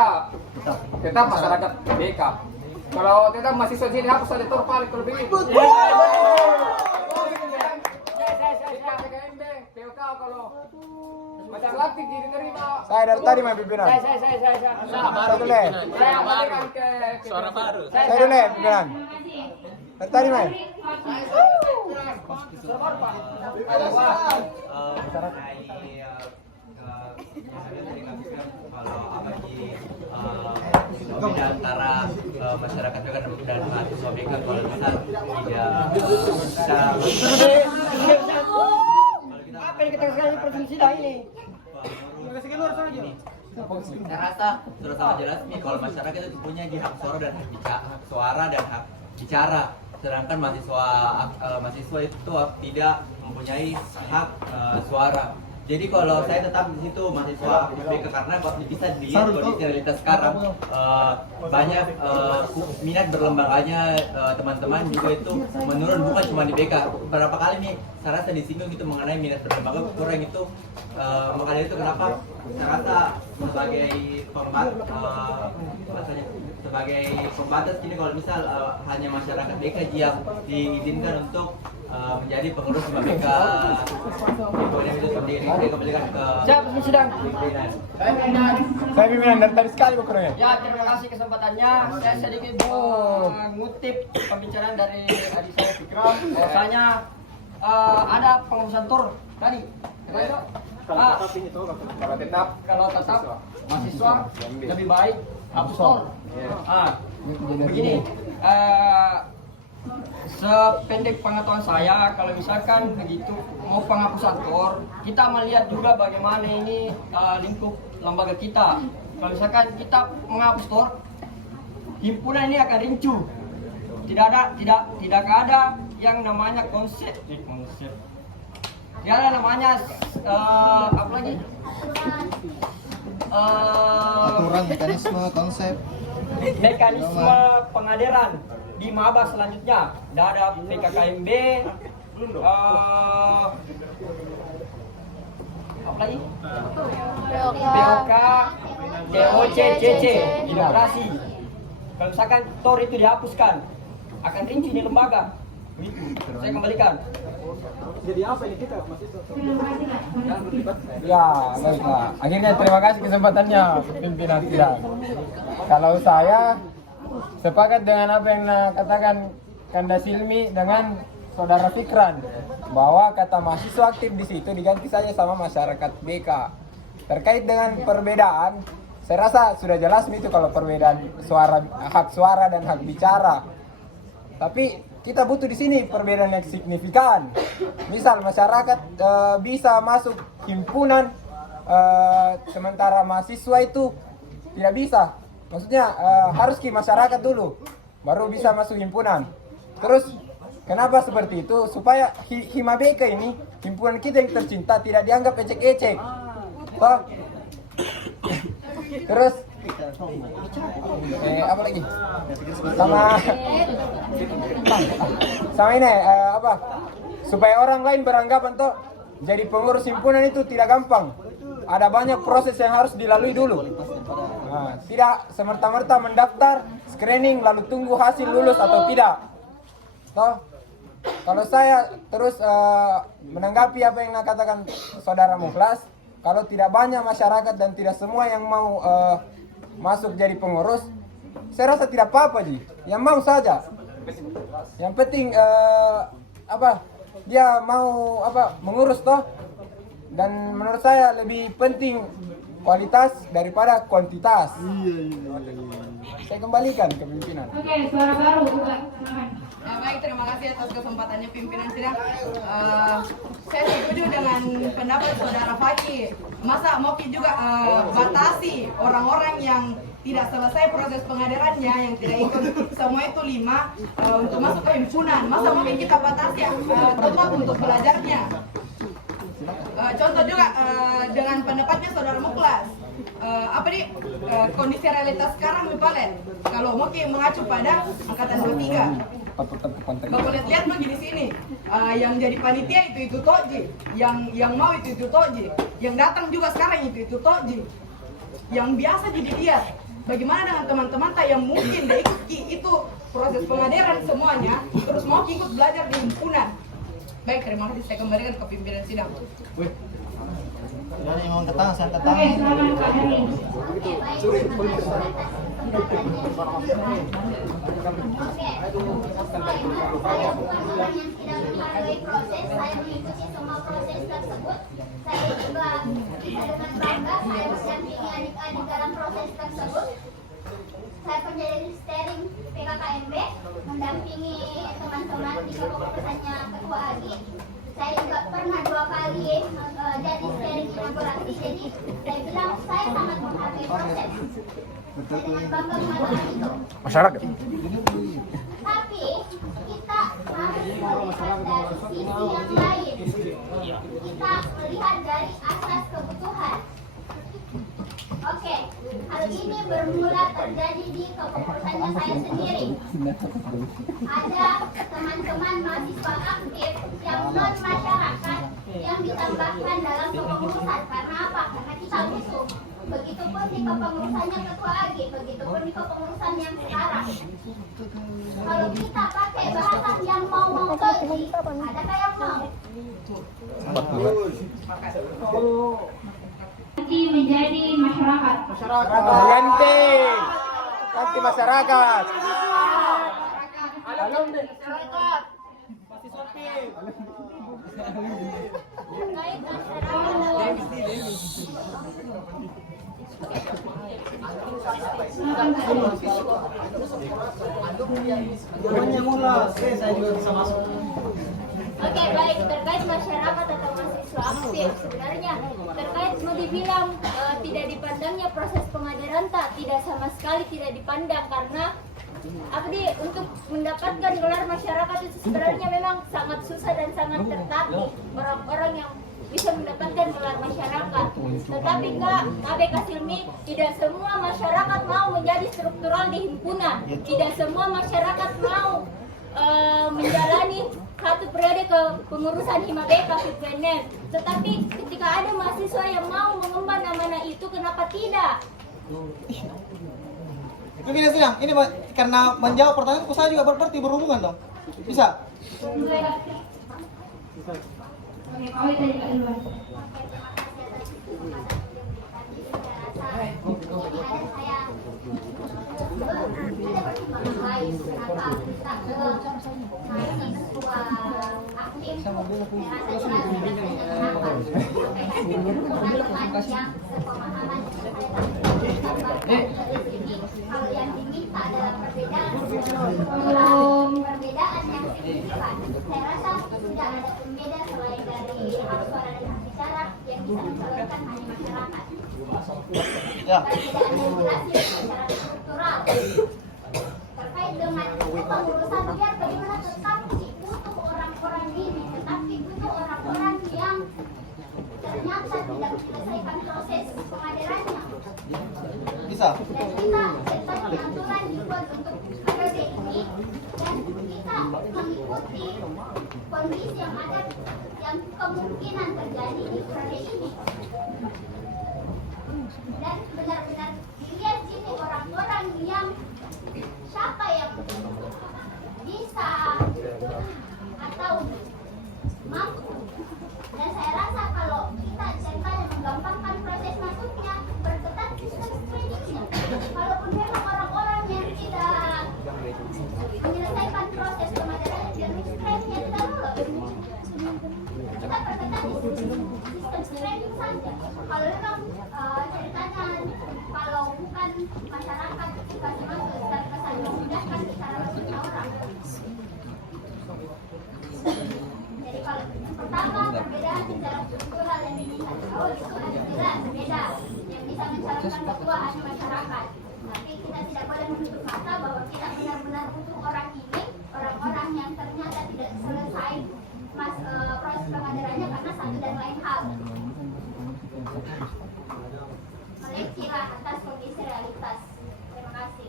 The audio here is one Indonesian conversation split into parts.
saya tetap masyarakat BK. Kalau tetap mahasiswa sini hapus saja torpal kalau begitu. PKMB, POK kalau macam latih diterima. Saya dari tadi main pimpinan. Saya dulu ya. Saya kembalikan ke Suara baru. Saya dulu ya pimpinan. Dari tadi main. Kalau beda antara masyarakat BK dan mahasiswa BK kalau misal tidak bisa Apa yang kita kasih provinsi dah ini? Saya rasa sudah sangat jelas nih kalau masyarakat itu punya hak suara dan hak bicara, sedangkan mahasiswa itu tidak mempunyai hak suara. Jadi kalau saya tetap di situ mahasiswa BK karena bisa dilihat kondisi realitas sekarang banyak minat berlembaganya teman-teman juga itu menurun, bukan cuma di BK. Beberapa kali nih saya rasa disinggung itu mengenai minat berlembaga kurang itu, makanya itu kenapa saya rasa sebagai pembatas kini kalau misal hanya masyarakat BK yang diizinkan untuk menjadi pengurus BK. Kemudian itu sendiri saya kembalikan ke Siapa yang sedang? pimpinan. Saya pimpinan dari tadi sekali pokoknya. Ya, terima kasih kesempatannya. Saya sedikit mengutip pembicaraan dari adik saya Fikram. Bahwasanya ada penghapusan tur tadi. Kalau tetap mahasiswa lebih baik hapus tur. Begini. Sependek pengetahuan saya, kalau misalkan begitu mau penghapusan TOR, kita melihat juga bagaimana ini lingkup lembaga kita. Kalau misalkan kita menghapus TOR, himpunan ini akan rincu. Tidak ada yang namanya konsep. Tidak ada namanya apa lagi? Aturan, mekanisme, konsep. Mekanisme pengadilan di maba selanjutnya. Tidak ada PKKMB, apa lagi? POK, DOC, CC, demokrasi. Kalau misalkan TOR itu dihapuskan, akan rinci di lembaga. Begitu. Saya kembalikan. Jadi apa ini kita mahasiswa? Ya, baiklah. Akhirnya terima kasih kesempatannya pimpinan sidang. Kalau saya sepakat dengan apa yang katakan Kanda Silmi dengan Saudara Fikran, bahwa kata mahasiswa aktif di situ diganti saja sama masyarakat BK. Terkait dengan perbedaan, saya rasa sudah jelas itu kalau perbedaan hak suara dan hak bicara. Tapi kita butuh di sini perbedaan yang signifikan. Misal masyarakat bisa masuk himpunan, sementara mahasiswa itu tidak bisa. Maksudnya harus ke masyarakat dulu, baru bisa masuk himpunan. Terus kenapa seperti itu? Supaya Hima BK ini, himpunan kita yang tercinta, tidak dianggap ecek-ecek. Toh? Terus apa lagi? Sama ini apa? Supaya orang lain beranggapan toh jadi pengurus himpunan itu tidak gampang. Ada banyak proses yang harus dilalui dulu. Nah, tidak semerta-merta mendaftar, screening, lalu tunggu hasil lulus atau tidak. Toh, kalau saya terus menanggapi apa yang dikatakan Saudara Mukhlas, kalau tidak banyak masyarakat dan tidak semua yang mau masuk jadi pengurus, saya rasa tidak apa-apa Ji. Yang mau saja. Yang penting apa? Dia mau apa? Mengurus toh. Dan menurut saya lebih penting kualitas daripada kuantitas. Saya kembalikan ke pimpinan. Oke, suara baru buka. Baik, terima kasih atas kesempatannya pimpinan sidang. Saya setuju dengan pendapat Saudara Faki. Masa mau juga batasi orang-orang yang tidak selesai proses pengadaannya, yang tidak ikut semua itu 5 untuk masuk ke himpunan. Masa mungkin kita batasi tempat untuk belajarnya. Contoh juga dengan pendapatnya Saudara Mukhlas. Apa nih kondisi realitas sekarang misalnya kalau mau mengacu pada angkatan 23. Bapak lihat begini sini, yang jadi panitia itu Toji, yang mau itu Toji, yang datang juga sekarang itu Toji, yang biasa jadi dia. bagaimana dengan teman-teman tak yang mungkin dia ikut itu proses pengadilan semuanya, terus mau ikut belajar di himpunan. Baik, terima kasih. Saya kembalikan ke pimpinan sidang. Dari mau ketang, saya ketang. Oke, selamat Pak Herlin. Saya bukan orang yang tidak menghargai proses, saya mengikuti semua proses tersebut. Saya juga bisa dengan bangga saya mendampingi adik-adik dalam proses tersebut. Saya menjadi steering PKKMB, mendampingi teman-teman di kepengurusannya Ketua AGI. Saya juga pernah 2 kali jadi steering inaugurasi, jadi saya bilang saya sangat menghargai proses. Saya dengan bangga mengatakan itu. Masyarakat. Tapi kita harus melihat dari sisi yang lain. Kita melihat dari asas kebutuhan. Oke, hal ini bermula terjadi di kepengurusannya saya sendiri. Ada teman-teman mahasiswa aktif yang non masyarakat yang ditambahkan dalam kepengurusan. Karena apa? Karena kita butuh. Begitupun di kepengurusannya Ketua AGI, begitupun di kepengurusan yang sekarang. Kalau kita pakai bahasa yang mau pergi, adakah yang mau? Ganti menjadi masyarakat. Ganti masyarakat. Terkait masyarakat. Oke, baik, terkait masyarakat atau mahasiswa aktif, sebenarnya terkait mau dibilang tidak dipandangnya proses pengadilan tidak sama sekali tidak dipandang, karena untuk mendapatkan gelar masyarakat itu sebenarnya memang sangat susah dan sangat tertatih orang-orang yang bisa mendapatkan gelar masyarakat. Tetapi enggak, KBK Silmi, tidak semua masyarakat mau menjadi struktural di himpunan. Tidak semua masyarakat mau menjalani satu periode ke pengurusan Himabeka Fitbenem. Tetapi ketika ada mahasiswa yang mau mengemban amanah itu, kenapa tidak? Pimpinan sidang, ini karena menjawab pertanyaan saya juga berarti berhubungan dong. Bisa? Oke, kau tadi Kak duluan. Kalau yang diminta adalah perbedaan yang signifikan. Saya rasa tidak ada pembeda selain dari hak suara dan hak bicara yang bisa disalurkan hanya masyarakat. Ya. Perbedaan regulasi secara struktural terkait dengan pengurusan, biar bagaimana tetap butuh orang-orang ini, tetapi butuh orang-orang yang ternyata tidak menyelesaikan proses pengadilannya. Bisa. Dan kita tentang aturan dibuat untuk periode ini, dan kita mengikuti kondisi yang ada, yang kemungkinan terjadi di periode ini. Dan benar-benar dilihat sini orang-orang yang siapa yang bisa atau mampu. Dan saya rasa kalau kita centang menggampangkan proses masuknya, perketat sistem screeningnya. Kalaupun memang orang-orang yang tidak menyelesaikan proses pemadaran dan screeningnya tidak lolos, kita perketat sistem screening saja. Kalau memang ceritanya kalau bukan masyarakat dikasih masuk dan kesan memudahkan cara masuknya orang. Jadi kalau pertama perbedaan secara struktural yang diminta, itu ada jelas beda yang bisa mencalonkan ketua hanya masyarakat. Tapi kita tidak boleh menutup mata bahwa kita benar-benar butuh orang ini, orang-orang yang ternyata tidak selesai proses pengadilannya karena satu dan lain hal. Melencilah atas kondisi realitas. Terima kasih.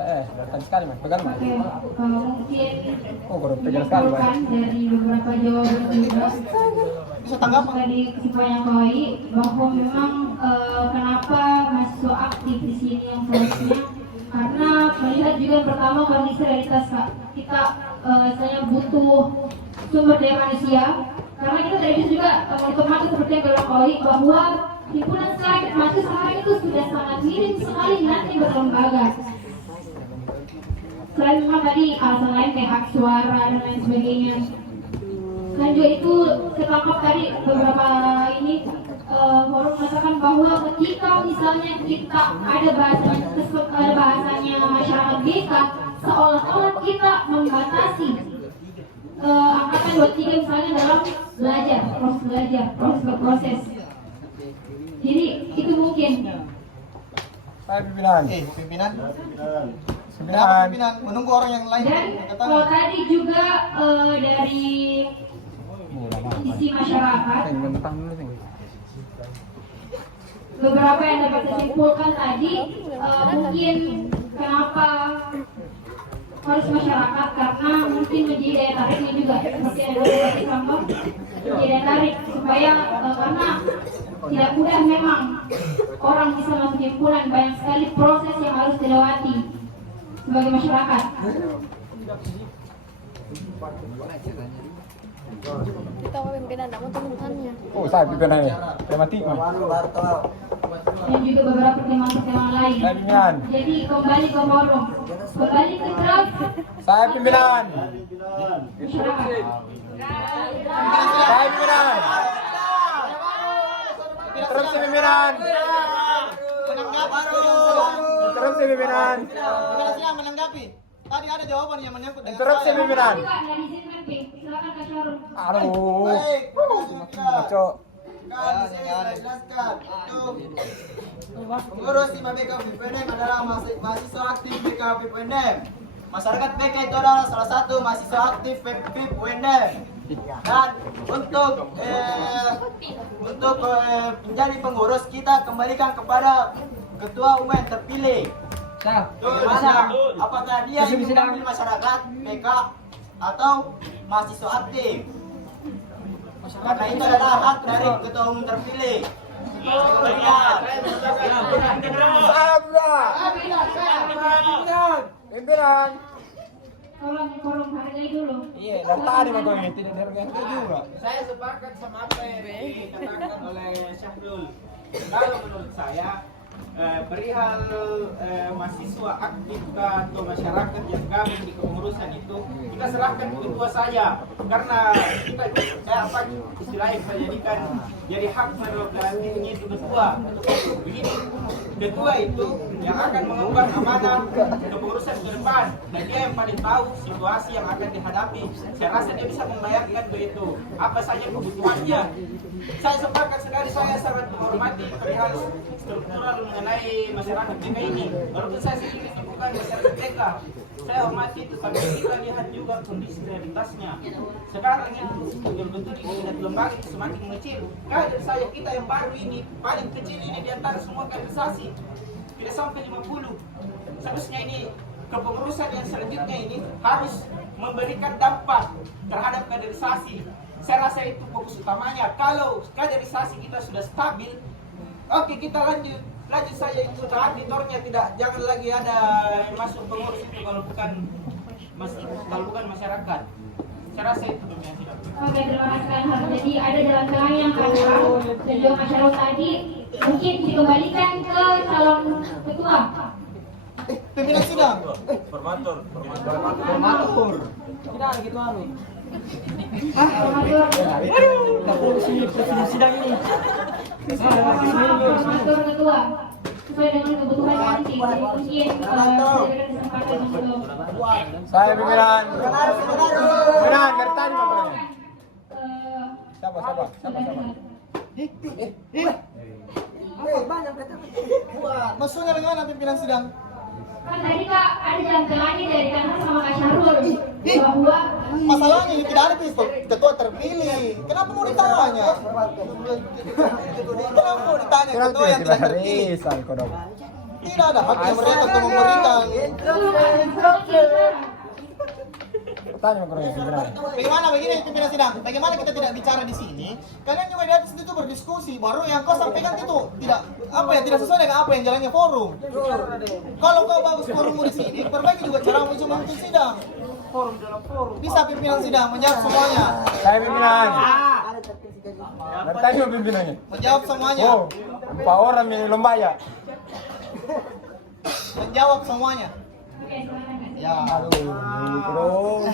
Dekat sekali mas, pegang mas. Oke, mungkin Oh, baru pegang sekali mas. kesimpulan dari beberapa jawaban juga Bisa tanggapan. dari kesimpulan yang koi bahwa memang kenapa mahasiswa aktif di sini yang seharusnya yang pertama kondisi realitas Kak. Kita misalnya butuh sumber daya manusia, karena kita dari itu juga otomatis seperti yang bilang Koi bahwa himpunan sekarang mahasiswa sekarang itu sudah sangat minim sekali nanti berlembaga. Selain memang tadi alasan lain kayak hak suara dan lain sebagainya. Dan juga itu ketangkap tadi beberapa ini forum mengatakan bahwa ketika misalnya kita ada bahasanya masyarakat BK, seolah-olah kita membatasi angkatan 23 misalnya dalam belajar, proses berproses. Jadi itu mungkin. Saya pimpinan. Pimpinan. Kenapa Pimpinan. pimpinan menunggu orang yang lain? Dan kalau tadi juga dari sisi masyarakat, beberapa yang dapat saya simpulkan tadi, mungkin kenapa harus masyarakat, karena mungkin menjadi daya tariknya juga seperti yang dari contoh menjadi daya tarik supaya karena tidak mudah memang orang bisa masuk himpunan, banyak sekali proses yang harus dilewati sebagai masyarakat. Kita pimpinan, namun teman-temannya. Oh, saya pimpinan ya. Saya mati, Mas. Dan juga beberapa pertimbangan-pertimbangan lain. Saya pimpinan. Jadi kembali ke forum, kembali ke draft Saya pimpinan. masyarakat. Saya pimpinan. Interupsi pimpinan. Menanggapi. Interupsi pimpinan. Pimpinan silakan menanggapi. Tadi ada jawaban yang menyangkut dengan Interupsi saya. pimpinan. Juga nggak diizinkan, Pink. Silakan Kak Syarul. Aduh. Baik, Maco. kan di sini saya jelaskan untuk pengurus di BK BPNM adalah mahasiswa aktif BK BPNM. Masyarakat BK itu adalah salah satu mahasiswa aktif FIP UNM. Dan untuk menjadi pengurus kita kembalikan kepada ketua umum yang terpilih. Mana apakah dia yang mengambil masyarakat BK atau mahasiswa aktif? Karena itu adalah hak dari ketua umum terpilih. Pimpinan. Tolong forum hargai dulu. Iya, dari tadi mah gue tidak dihargai juga. Saya sepakat sama apa yang dikatakan oleh Syahrul. Kalau menurut saya perihal mahasiswa aktif atau masyarakat yang gabung di kepengurusan itu kita serahkan ke ketua saja, karena kita apa istilahnya kita jadikan jadi hak prerogatifnya itu ketua. Begini, ketua itu yang akan mengemban amanah kepengurusan ke depan, dan dia yang paling tahu situasi yang akan dihadapi. Saya rasa dia bisa membayangkan begitu apa saja kebutuhannya. Saya sepakat sekali, saya sangat menghormati perihal struktural mengenai masyarakat BK ini. Walaupun saya sendiri bukan masyarakat BK, saya hormati itu, tapi kita lihat juga kondisi realitasnya. Sekarang yang betul-betul ini lembaga ini semakin mengecil. Kader saya kita yang baru ini paling kecil ini di antara semua kaderisasi, tidak sampai 50. Seharusnya ini kepengurusan yang selanjutnya ini harus memberikan dampak terhadap kaderisasi. Saya rasa itu fokus utamanya. Kalau kaderisasi kita sudah stabil, oke, kita lanjut saja itu auditornya, jangan lagi ada yang masuk pengurus itu kalau bukan masyarakat. Saya rasa itu yang tidak. Oke, terima kasih Kak. Jadi ada jalan tengah yang Kak dan juga masyarakat tadi mungkin dikembalikan ke calon ketua. Pimpinan sidang. Formatur. Tidak ada gitu anu. Sidang ini. Formatur ketua sesuai dengan kebutuhan nanti. Jadi mungkin kesempatan untuk Saya pimpinan. Pimpinan, dari tadi mah pimpinan. Siapa? Maksudnya bagaimana pimpinan sidang? Kan tadi Kak ada jalan tengahnya dari Kak sama Kak Syarul bahwa Masalahnya ini tidak ada ketua terpilih. Kenapa mau ditanya? Kenapa mau ditanya ketua yang tidak terpilih? Tidak ada haknya mereka untuk memberikan. Tanya kurangnya pimpinan. Bagaimana begini pimpinan sidang? Bagaimana kita tidak bicara di sini? Kalian juga di atas itu berdiskusi, baru yang kau sampaikan itu tidak apa ya, tidak sesuai dengan apa yang jalannya forum. Kalau kau bagus forummu di sini, perbaiki juga cara memimpin sidang. Forum dalam forum. Bisa pimpinan sidang menjawab semuanya. Saya pimpinan. Bertanya pimpinannya. Menjawab semuanya. Oh, 4 orang yang lomba ya. Menjawab semuanya. Ya, aduh, bro.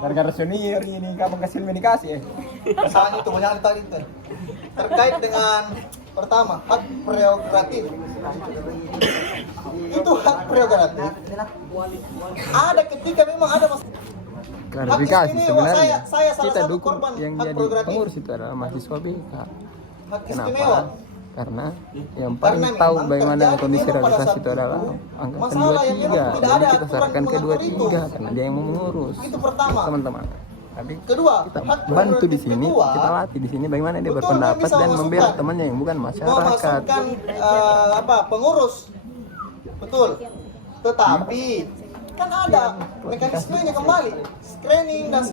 Gara-gara senior ini kamu kasih medikasi ya. Misalnya itu banyak tadi itu. Terkait dengan pertama hak prerogatif. Itu hak prerogatif. Ada ketika memang ada Klarifikasi sebenarnya saya salah kita satu dukung korban yang hak jadi prerogatif. pengurus itu adalah mahasiswa BK. Hak istimewa. Kenapa? Karena yang paling Karena tahu memang bagaimana terjadi kondisi memang pada realisasi saat itu adalah itu, angkatan masalah yang 23. memang tidak Jadi ada kita aturan sarankan ke mengatur itu. 23 karena dia yang mau mengurus. Itu pertama. Teman-teman. Tapi Kedua, kita hak bantu di prerogatif sini, kedua, kita latih di sini bagaimana dia betul, berpendapat dia bisa dan membela memasukkan. temannya yang bukan masyarakat. Memasukkan pengurus. Betul. Tetapi kan ada mekanismenya kembali, screening dan